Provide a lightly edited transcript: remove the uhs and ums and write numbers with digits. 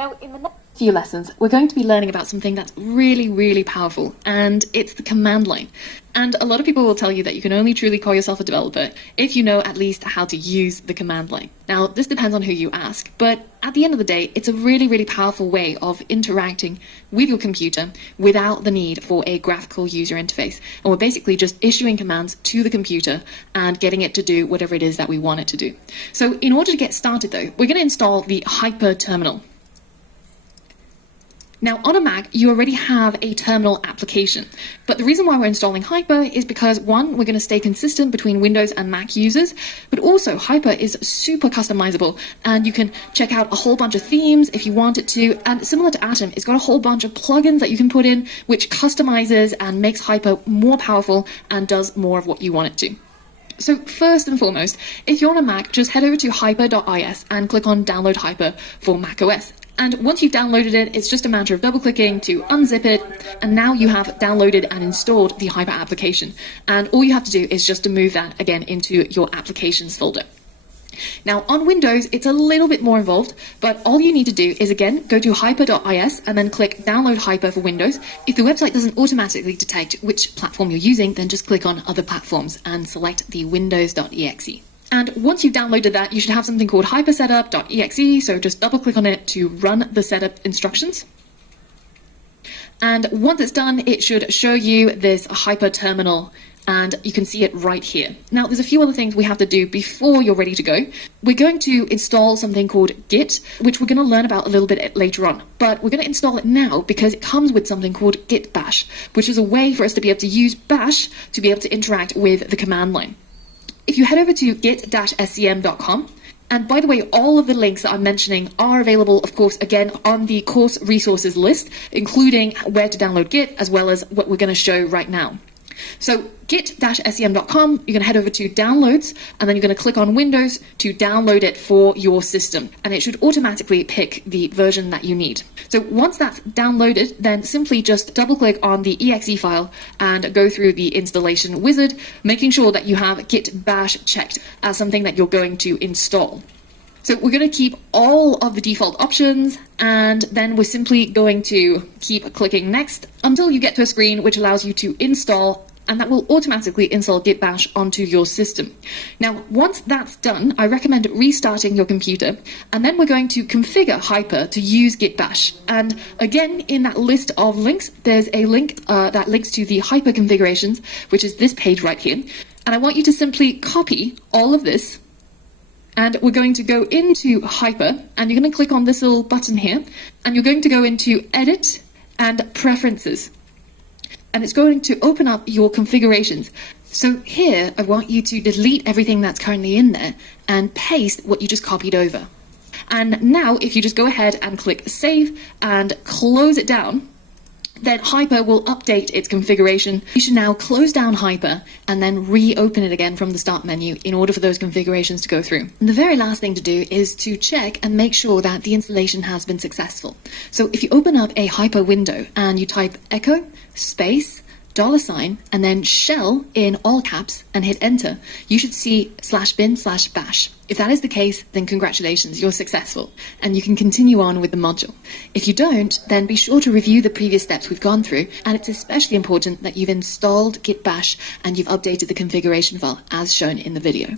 Now, in the next few lessons, we're going to be learning about something that's really, really powerful, and it's the command line. And a lot of people will tell you that you can only truly call yourself a developer if you know at least how to use the command line. Now, this depends on who you ask, but at the end of the day, it's a really, really powerful way of interacting with your computer without the need for a graphical user interface. And we're basically just issuing commands to the computer and getting it to do whatever it is that we want it to do. So in order to get started though, we're going to install the Hyper terminal. Now on a Mac, you already have a terminal application, but the reason why we're installing Hyper is because one, we're going to stay consistent between Windows and Mac users, but also Hyper is super customizable and you can check out a whole bunch of themes if you want it to, and similar to Atom, it's got a whole bunch of plugins that you can put in which customizes and makes Hyper more powerful and does more of what you want it to. So first and foremost, if you're on a Mac, just head over to hyper.is and click on download Hyper for macOS. And once you've downloaded it, it's just a matter of double-clicking to unzip it, and now you have downloaded and installed the Hyper application. And all you have to do is just to move that again into your applications folder. Now on Windows, it's a little bit more involved, but all you need to do is again go to hyper.is and then click download Hyper for Windows. If the website doesn't automatically detect which platform you're using, then just click on other platforms and select the windows.exe. And once you've downloaded that, you should have something called hypersetup.exe, so just double click on it to run the setup instructions. And once it's done, it should show you this Hyper terminal, and you can see it right here. Now, there's a few other things we have to do before you're ready to go. We're going to install something called Git, which we're going to learn about a little bit later on, but we're going to install it now because it comes with something called Git Bash, which is a way for us to be able to use Bash to be able to interact with the command line. If you head over to git-scm.com, and by the way, all of the links that I'm mentioning are available, of course, again, on the course resources list, including where to download Git, as well as what we're going to show right now. So git-scm.com, you're going to head over to downloads, and then you're going to click on Windows to download it for your system, and it should automatically pick the version that you need. So once that's downloaded, then simply just double click on the exe file and go through the installation wizard, making sure that you have Git Bash checked as something that you're going to install. So we're going to keep all of the default options, and then we're simply going to keep clicking next until you get to a screen which allows you to install, and that will automatically install Git Bash onto your system. Now, once that's done, I recommend restarting your computer, and then we're going to configure Hyper to use Git Bash. And again, in that list of links, there's a link that links to the Hyper configurations, which is this page right here. And I want you to simply copy all of this, and we're going to go into Hyper, and you're going to click on this little button here, and you're going to go into Edit and Preferences. And it's going to open up your configurations. So here, I want you to delete everything that's currently in there and paste what you just copied over. And now, if you just go ahead and click Save and close it down, then Hyper will update its configuration. You should now close down Hyper and then reopen it again from the start menu in order for those configurations to go through. And the very last thing to do is to check and make sure that the installation has been successful. So if you open up a Hyper window and you type echo space $, and then shell in all caps and hit enter, you should see /bin/bash. If that is the case, then congratulations, you're successful, and you can continue on with the module. If you don't, then be sure to review the previous steps we've gone through, and it's especially important that you've installed Git Bash and you've updated the configuration file as shown in the video.